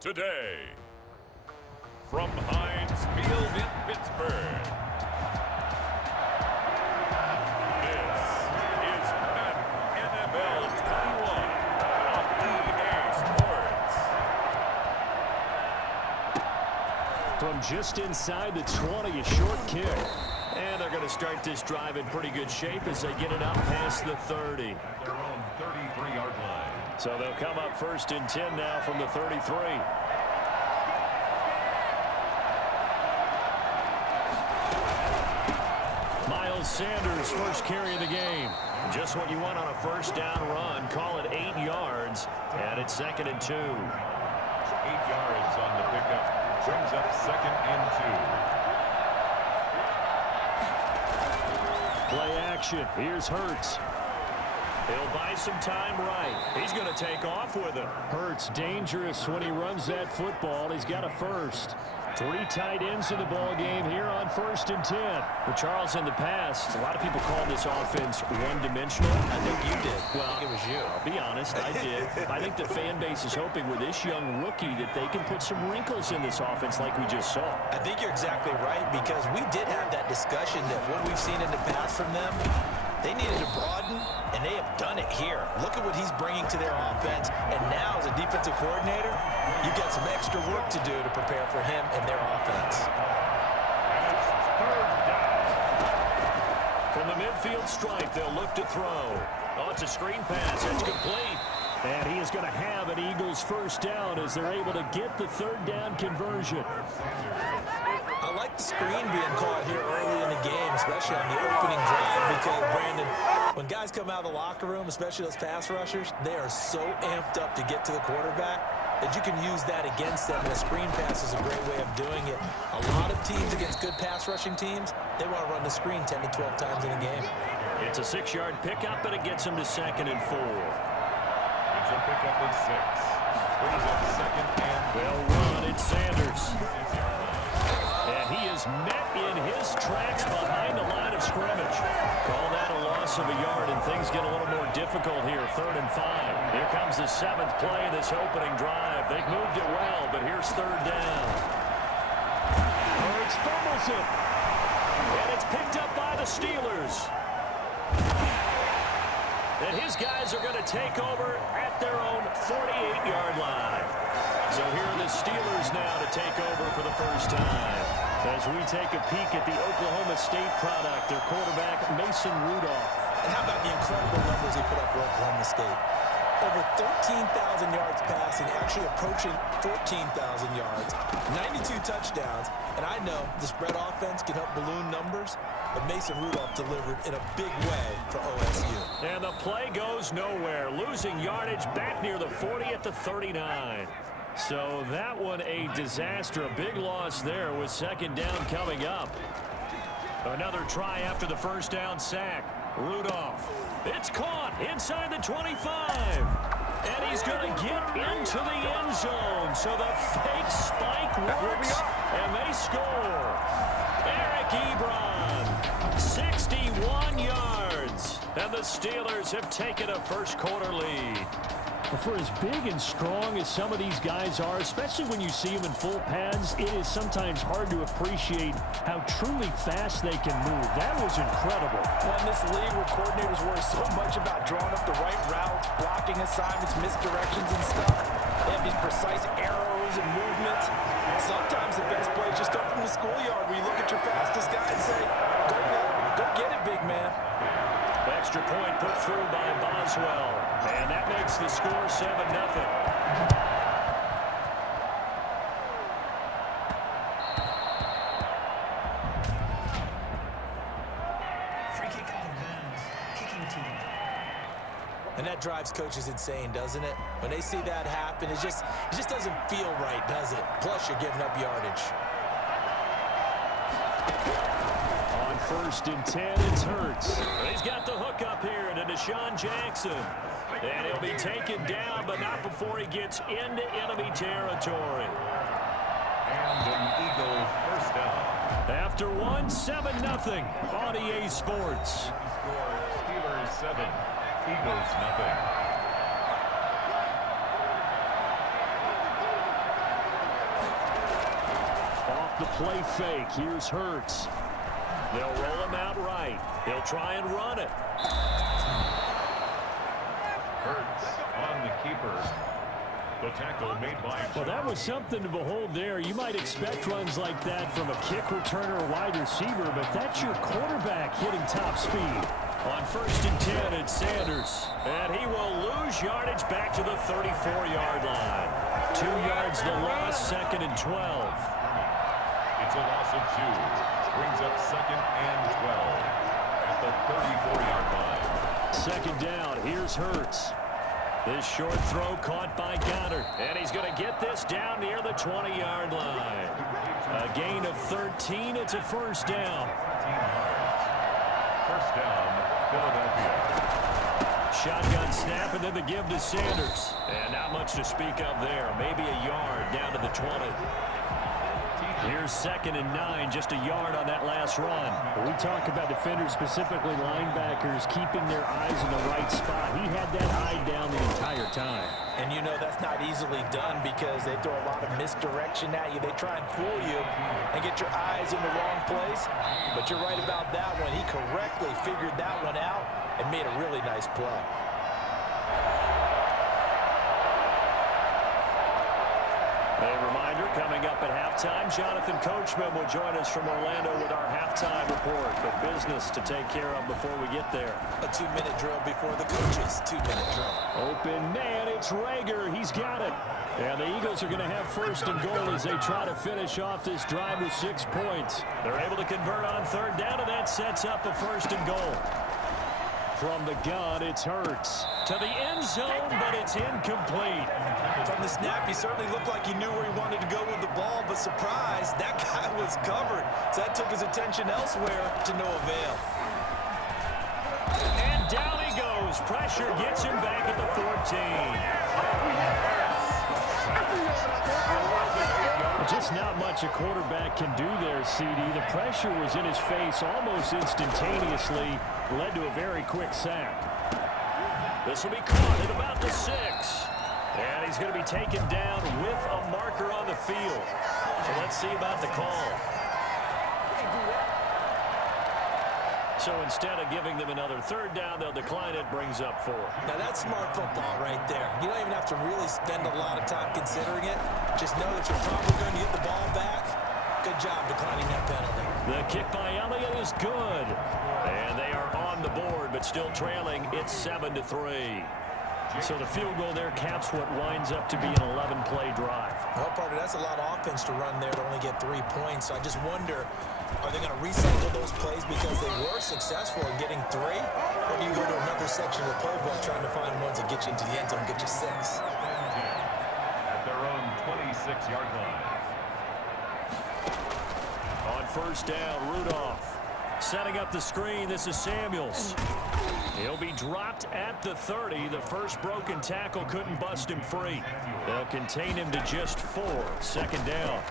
today. From Heinz Field in Pittsburgh, this is Madden NFL 21 on EA Sports. From just inside the 20, a short kick. And they're going to start this drive in pretty good shape as they get it up past the 30. At their own 33-yard line. So they'll come up 1st and 10 now from the 33. Miles Sanders, first carry of the game. Just what you want on a first down run. Call it 8 yards. And it's 2nd and 2. 8 yards on the pickup. Brings up 2nd and 2. Play action. Here's Hurts. He'll buy some time right. He's going to take off with it. Hurts dangerous when he runs that football. He's got a first. 3 tight ends in the ball game here on 1st and 10. Well, Charles, in the past, a lot of people call this offense one-dimensional. I think you did. Well, I think it was you. I'll be honest, I did. I think the fan base is hoping with this young rookie that they can put some wrinkles in this offense like we just saw. I think you're exactly right, because we did have that discussion that what we've seen in the past from them, they needed to broaden, and they have done it here. Look at what he's bringing to their offense, and now as a defensive coordinator, you've got some extra work to do to prepare for him and their offense. From the midfield stripe, they'll look to throw. Oh, it's a screen pass. It's complete. And he is going to have an Eagles first down as they're able to get the 3rd down conversion. I like the screen being called here early in the game, especially on the opening drive, because, Brandon, when guys come out of the locker room, especially those pass rushers, they are so amped up to get to the quarterback that you can use that against them, and a screen pass is a great way of doing it. A lot of teams against good pass rushing teams, they want to run the screen 10 to 12 times in a game. It's a 6-yard pickup, and it gets them to 2nd and 4. It's a pickup of 6. Brings up 2nd and Well run, it's Sanders. And he is met in his tracks behind the line of scrimmage. Call that a loss of a yard, and things get a little more difficult here. 3rd and 5. Here comes the 7th play of this opening drive. They've moved it well, but here's 3rd down. Hurts fumbles it. And it's picked up by the Steelers. And his guys are going to take over at their own 48-yard line. So here are the Steelers now to take over for the first time. As we take a peek at the Oklahoma State product, their quarterback, Mason Rudolph. And how about the incredible numbers he put up for Oklahoma State? Over 13,000 yards passing, actually approaching 14,000 yards, 92 touchdowns. And I know the spread offense can help balloon numbers, but Mason Rudolph delivered in a big way for OSU. And the play goes nowhere, losing yardage back near the 40 at the 39. So that one a disaster, a big loss there with 2nd down coming up. Another try after the first down sack. Rudolph. It's caught inside the 25. And he's going to get into the end zone. So the fake spike works, and they score. Eric Ebron, 61 yards. And the Steelers have taken a first-quarter lead. For as big and strong as some of these guys are, especially when you see them in full pads, it is sometimes hard to appreciate how truly fast they can move. That was incredible. Well, in this league where coordinators worry so much about drawing up the right routes, blocking assignments, misdirections and stuff, they have these precise arrows and movements. Sometimes the best play is just up from the schoolyard where you look at your fastest guy and say, go get it, big man. Extra point put through by Boswell. And that makes the score 7-0. Free kick out of bounds. Kicking team. And that drives coaches insane, doesn't it? When they see that happen, it just doesn't feel right, does it? Plus, you're giving up yardage. On 1st and 10, it's Hurts. He's got the hook up here to Deshaun Jackson. And he'll be taken down, but not before he gets into enemy territory. And an Eagle first down. After one, 7-0 on EA Sports. Score Steelers 7, Eagles 0. the play fake. Here's Hurts. They'll roll him out right. He'll try and run it. Hurts on the keeper. The tackle made by Well, that was something to behold there. You might expect runs like that from a kick returner or wide receiver, but that's your quarterback hitting top speed. On 1st and 10, it's Sanders. And he will lose yardage back to the 34-yard line. 2 yards the loss, 2nd and 12. It's a loss of 2. Brings up 2nd and 12 at the 34-yard line. 2nd down, here's Hurts. This short throw caught by Goddard. And he's going to get this down near the 20-yard line. A gain of 13. It's a 1st down. 13 yards. 1st down, Philadelphia. Shotgun snap and then the give to Sanders. And not much to speak of there. Maybe a yard down to the 20. Here's 2nd and 9, just a yard on that last run. We talk about defenders, specifically linebackers, keeping their eyes in the right spot. He had that eye down the entire time. And you know that's not easily done because they throw a lot of misdirection at you. They try and fool you and get your eyes in the wrong place. But you're right about that one. He correctly figured that one out and made a really nice play. A reminder, coming up at halftime, Jonathan Coachman will join us from Orlando with our halftime report. But business to take care of before we get there. A 2-minute drill before the coaches' 2-minute drill. Open man, it's Rager. He's got it. And the Eagles are going to have 1st and goal as they try to finish off this drive with 6 points. They're able to convert on 3rd down, and that sets up a 1st and goal. From the gun, it's Hurts. To the end zone, but it's incomplete. From the snap, he certainly looked like he knew where he wanted to go with the ball, but surprise, that guy was covered. So that took his attention elsewhere to no avail. And down he goes. Pressure gets him back at the 14. Just not much a quarterback can do there, CD. The pressure was in his face almost instantaneously. Led to a very quick sack. This will be caught at about the 6. And he's going to be taken down with a marker on the field. So let's see about the call. So instead of giving them another 3rd down, they'll decline it. Brings up 4. Now that's smart football right there. You don't even have to really spend a lot of time considering it. Just know that you're probably going to get the ball back. Good job declining that penalty. The kick by Elliott is good. And they are on the board, but still trailing. It's 7-3. So the field goal there caps what winds up to be an 11-play drive. Well, partner, that's a lot of offense to run there to only get 3 points. So I just wonder, are they going to recycle those plays because they were successful in getting 3? Or do you go to another section of the playbook trying to find ones that get you into the end zone and get you 6? At their own 26-yard line. On 1st down, Rudolph. Setting up the screen, this is Samuels. He'll be dropped at the 30. The first broken tackle couldn't bust him free. They'll contain him to just 4. 2nd down.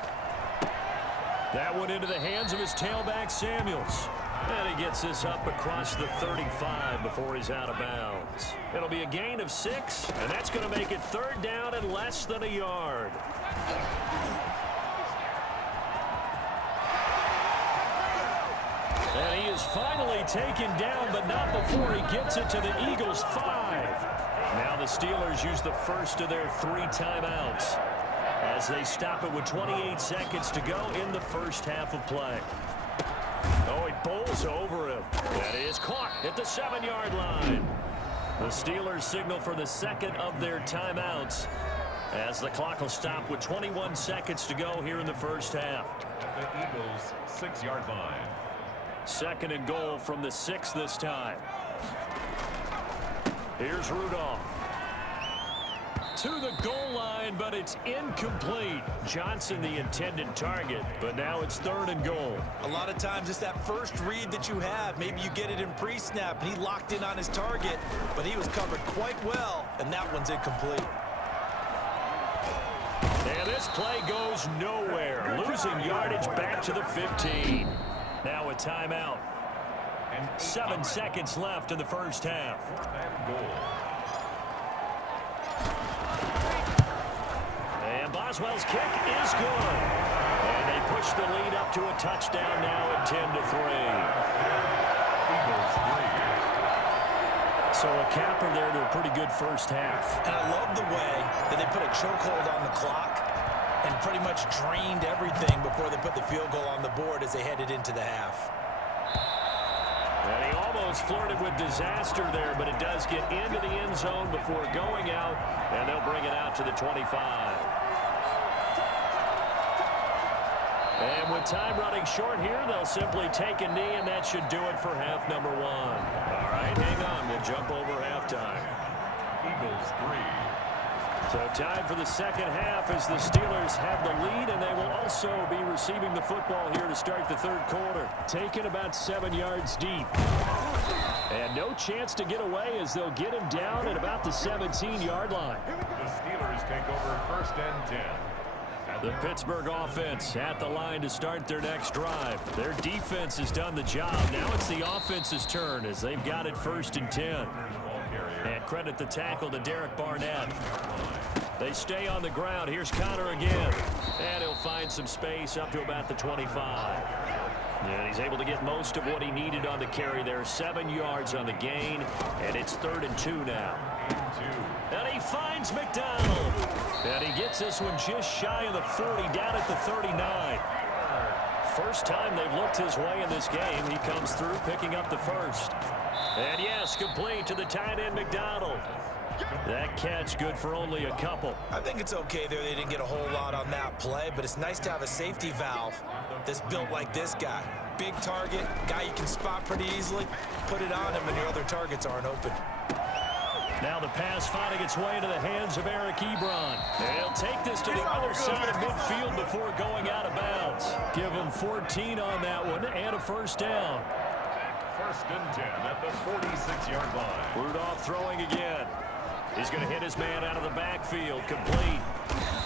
That one into the hands of his tailback, Samuels. And he gets this up across the 35 before he's out of bounds. It'll be a gain of 6, and that's going to make it 3rd down and less than a yard. And he is finally taken down, but not before he gets it to the Eagles' 5. Now the Steelers use the first of their 3 timeouts as they stop it with 28 seconds to go in the first half of play. Oh, he bowls over him. That is caught at the 7-yard line. The Steelers signal for the 2nd of their timeouts as the clock will stop with 21 seconds to go here in the first half. At the Eagles' 6-yard line. 2nd and goal from the 6 this time. Here's Rudolph. To the goal line, but it's incomplete. Johnson the intended target, but now it's 3rd and goal. A lot of times it's that first read that you have. Maybe you get it in pre-snap, and he locked in on his target, but he was covered quite well, and that one's incomplete. And this play goes nowhere. Losing yardage back to the 15. Now a timeout. 7 seconds left in the first half. 4th and goal. And Boswell's kick is good. And they push the lead up to a touchdown now at 10-3. So a capper there to a pretty good first half. And I love the way that they put a chokehold on the clock and pretty much drained everything before they put the field goal on the board as they headed into the half. And he almost flirted with disaster there, but it does get into the end zone before going out, and they'll bring it out to the 25. And with time running short here, they'll simply take a knee, and that should do it for half number one. All right, hang on. We'll jump over halftime. Eagles 3. So time for the second half as the Steelers have the lead, and they will also be receiving the football here to start the third quarter. Taken about 7 yards deep. And no chance to get away as they'll get him down at about the 17-yard line. The Steelers take over first and 10. The Pittsburgh offense at the line to start their next drive. Their defense has done the job. Now it's the offense's turn as they've got it first and 10. And credit the tackle to Derek Barnett. They stay on the ground. Here's Connor again. And he'll find some space up to about the 25. And he's able to get most of what he needed on the carry there. 7 yards on the gain. And it's 3rd and 2 now. And he finds McDonald. And he gets this one just shy of the 40, down at the 39. First time they've looked his way in this game. He comes through picking up the first. And yes, complete to the tight end McDonald. That catch good for only a couple. I think it's okay there. They didn't get a whole lot on that play, but it's nice to have a safety valve that's built like this guy. Big target, guy you can spot pretty easily. Put it on him when your other targets aren't open. Now the pass finding its way into the hands of Eric Ebron. He'll take this to the other side of midfield before going out of bounds. Give him 14 on that one and a first down. First and 10 at the 46-yard line. Rudolph throwing again. He's going to hit his man out of the backfield. Complete.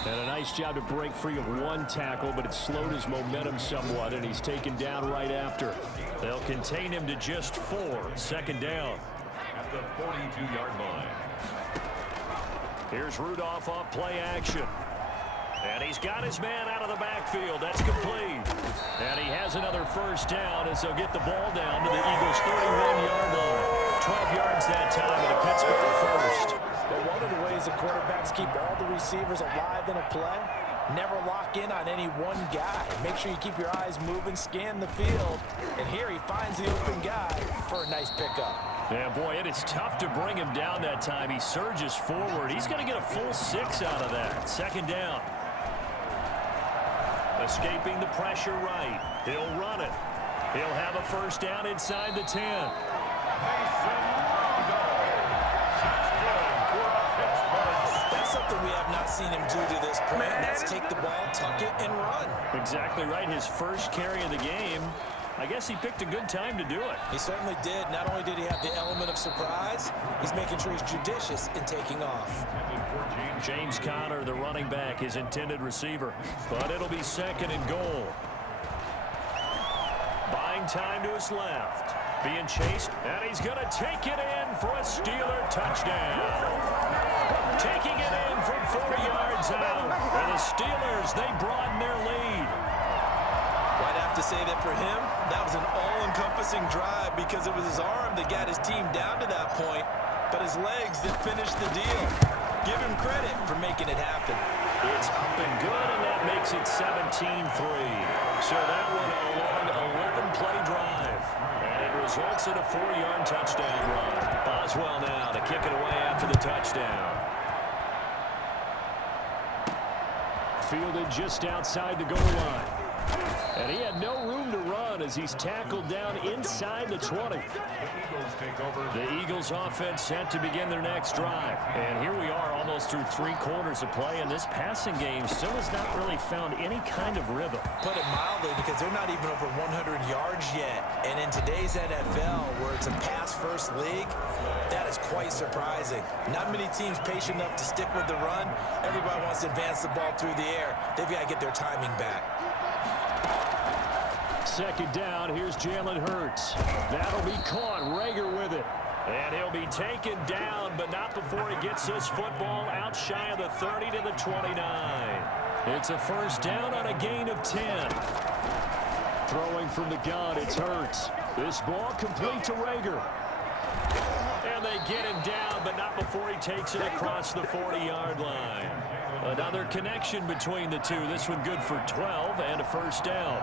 And a nice job to break free of one tackle, but it slowed his momentum somewhat, and he's taken down right after. They'll contain him to just 4. Second down. At the 42-yard line. Here's Rudolph off play action. And he's got his man out of the backfield. That's complete. And he has another first down as they'll get the ball down to the Eagles' 31-yard line. 12 yards that time at a Pittsburgh first. But one of the ways the quarterbacks keep all the receivers alive in a play, never lock in on any one guy. Make sure you keep your eyes moving, scan the field. And here he finds the open guy for a nice pickup. Yeah, boy, it is tough to bring him down that time. He surges forward. He's going to get a full 6 out of that. Second down. Escaping the pressure right. He'll run it. He'll have a first down inside the 10. That's something we have not seen him do to this point. That's take the ball, tuck it, and run. Exactly right. His first carry of the game. I guess he picked a good time to do it. He certainly did. Not only did he have the element of surprise, he's making sure he's judicious in taking off. James Conner, the running back, his intended receiver. But it'll be second and goal. Buying time to his left. Being chased, and he's going to take it in for a Steeler touchdown. Taking it in from 40 yards out. And the Steelers, they broaden their lead. I'd have to say that for him, that was an all-encompassing drive because it was his arm that got his team down to that point, but his legs that finished the deal. Give him credit for making it happen. It's up and good, and that makes it 17-3. So that one a long 11-play drive, and it results in a 4-yard touchdown run. Boswell now to kick it away after the touchdown. Fielded just outside the goal line. And he had no room to run as he's tackled down inside the 20. The Eagles offense set to begin their next drive. And here we are almost through 3 quarters of play, and this passing game still has not really found any kind of rhythm. Put it mildly, because they're not even over 100 yards yet. And in today's NFL, where it's a pass-first league, that is quite surprising. Not many teams patient enough to stick with the run. Everybody wants to advance the ball through the air. They've got to get their timing back. Second down, here's Jalen Hurts. That'll be caught. Rager with it. And he'll be taken down, but not before he gets this football out shy of the 30 to the 29. It's a first down on a gain of 10. Throwing from the gun, it's Hurts. This ball complete to Rager. And they get him down, but not before he takes it across the 40-yard line. Another connection between the two. This one good for 12 and a first down.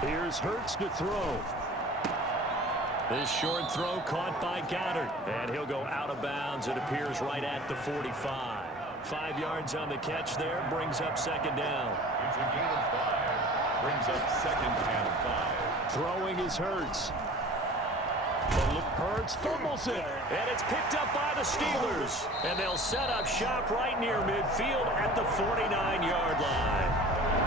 Here's Hurts to throw. This short throw caught by Goddard. And he'll go out of bounds. It appears right at the 45. 5 yards on the catch there. Brings up second down. It's a gain of 5. Brings up second and 5. Throwing is Hurts. Hurts fumbles it. And it's picked up by the Steelers. And they'll set up shop right near midfield at the 49-yard line.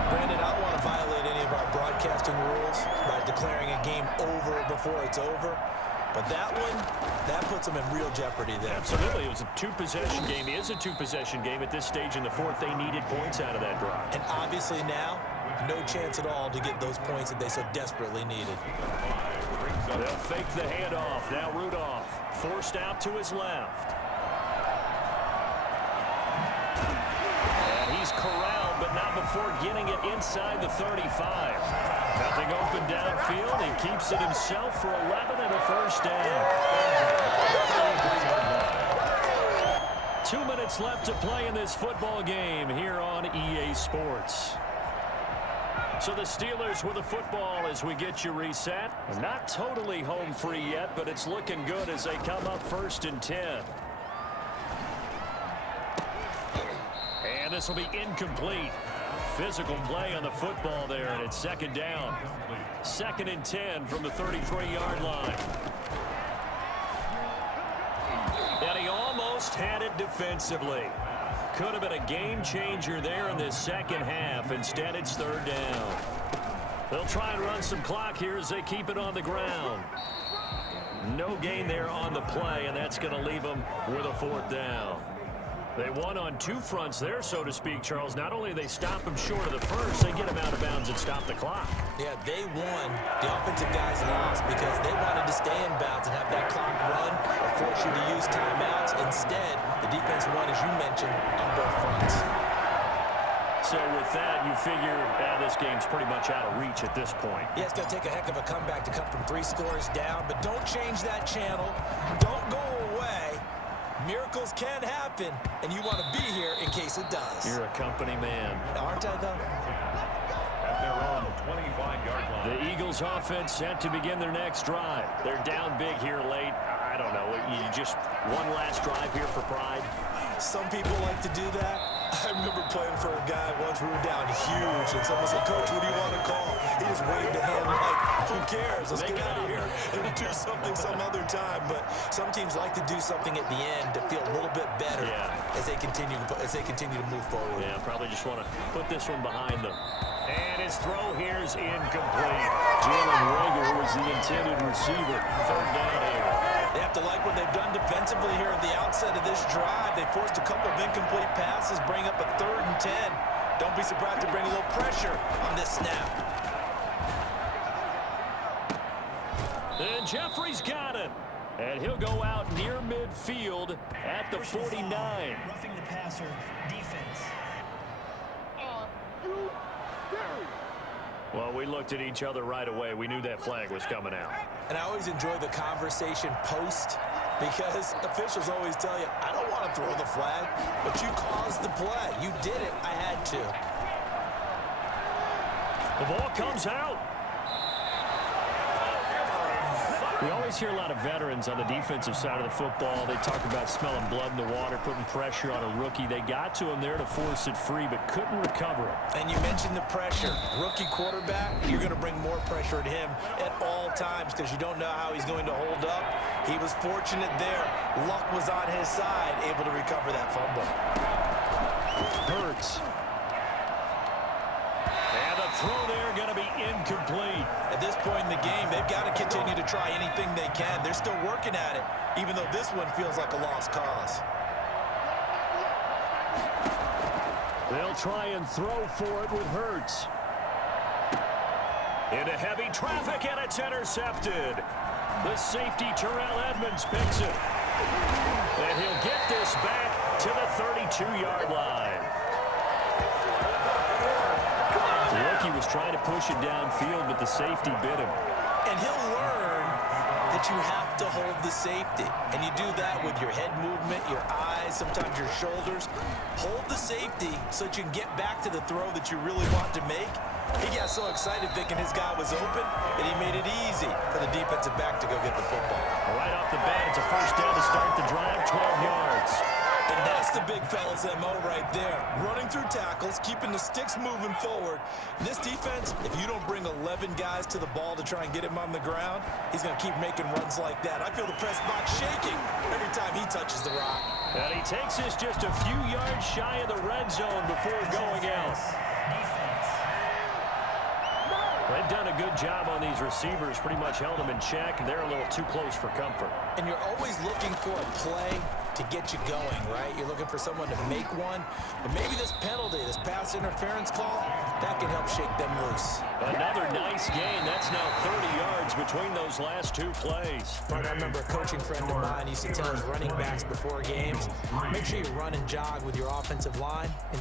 Brandon, I don't want to violate any of our broadcasting rules by declaring a game over before it's over. But that one, that puts them in real jeopardy there. Absolutely. It was a two-possession game. It is a two-possession game at this stage in the fourth. They needed points out of that drive. And obviously now, no chance at all to get those points that they so desperately needed. They'll fake the handoff. Now Rudolph forced out to his left. And he's corralled, but not before getting it inside the 35. Nothing open downfield. He keeps it himself for 11 and a first down. 2 minutes left to play in this football game here on EA Sports. So the Steelers with the football as we get you reset. Not totally home free yet, but it's looking good as they come up first and 10. And this will be incomplete. Physical play on the football there, and it's second down. Second and 10 from the 33-yard line. And he almost had it defensively. Could have been a game changer there in this second half. Instead, it's third down. They'll try and run some clock here as they keep it on the ground. No gain there on the play, and that's going to leave them with a fourth down. They won on two fronts there, so to speak, Charles. Not only do they stop him short of the first, they get him out of bounds and stop the clock. Yeah, they won. The offensive guys lost because they wanted to stay in bounds and have that clock run or force you to use timeouts. Instead, the defense won, as you mentioned, on both fronts. So with that, you figure this game's pretty much out of reach at this point. Yeah, it's going to take a heck of a comeback to come from 3 scores down, but don't change that channel. Don't go away. Miracles can happen, and you want to be here in case it does. You're a company man. Aren't I, though? At their own 25-yard line. The Eagles offense set to begin their next drive. They're down big here late. I don't know. You just one last drive here for pride? Some people like to do that. I remember playing for a guy once. We were down huge, and someone said, "Coach, what do you want to call?" He just waved a hand like, "Who cares? Let's get out of here and do something some other time." But some teams like to do something at the end to feel a little bit better as they continue to move forward. Yeah, probably just want to put this one behind them. And his throw here is incomplete. Jalen Rager was the intended receiver. Third down here. They have to like what they've done defensively here at the outset of this drive. They forced a couple of incomplete passes, bring up a 3rd and 10. Don't be surprised to bring a little pressure on this snap. And Jeffrey's got it. And he'll go out near midfield at the 49. Roughing the passer, defense. Well, we looked at each other right away. We knew that flag was coming out. And I always enjoy the conversation post because officials always tell you, I don't want to throw the flag, but you caused the play. You did it. I had to. The ball comes out. We always hear a lot of veterans on the defensive side of the football. They talk about smelling blood in the water, putting pressure on a rookie. They got to him there to force it free, but couldn't recover it. And you mentioned the pressure. Rookie quarterback, you're going to bring more pressure at him at all times because you don't know how he's going to hold up. He was fortunate there. Luck was on his side, able to recover that fumble. Hurts. And the throw there going to be incomplete. At this point in the game, they've got to continue to try anything they can. They're still working at it, even though this one feels like a lost cause. They'll try and throw for it with Hurts. Into heavy traffic, and it's intercepted. The safety, Terrell Edmonds, picks it. And he'll get this back to the 32-yard line. The rookie was trying to push it downfield, but the safety bit him. And he'll learn that you have to hold the safety. And you do that with your head movement, your eyes, sometimes your shoulders. Hold the safety so that you can get back to the throw that you really want to make. He got so excited thinking his guy was open that he made it easy for the defensive back to go get the football. Right off the bat, it's a first down to start the drive, 12 yards. And that's the big fella's MO right there. Running through tackles, keeping the sticks moving forward. This defense, if you don't bring 11 guys to the ball to try and get him on the ground, he's going to keep making runs like that. I feel the press box shaking every time he touches the rock. And he takes us just a few yards shy of the red zone before going out. They've done a good job on these receivers, pretty much held them in check, and they're a little too close for comfort. And you're always looking for a play to get you going, right? You're looking for someone to make one. And maybe this penalty, this pass interference call, that can help shake them loose. Another nice gain. That's now 30 yards between those last two plays. I remember a coaching friend of mine used to tell his running backs before games, make sure you run and jog with your offensive line. In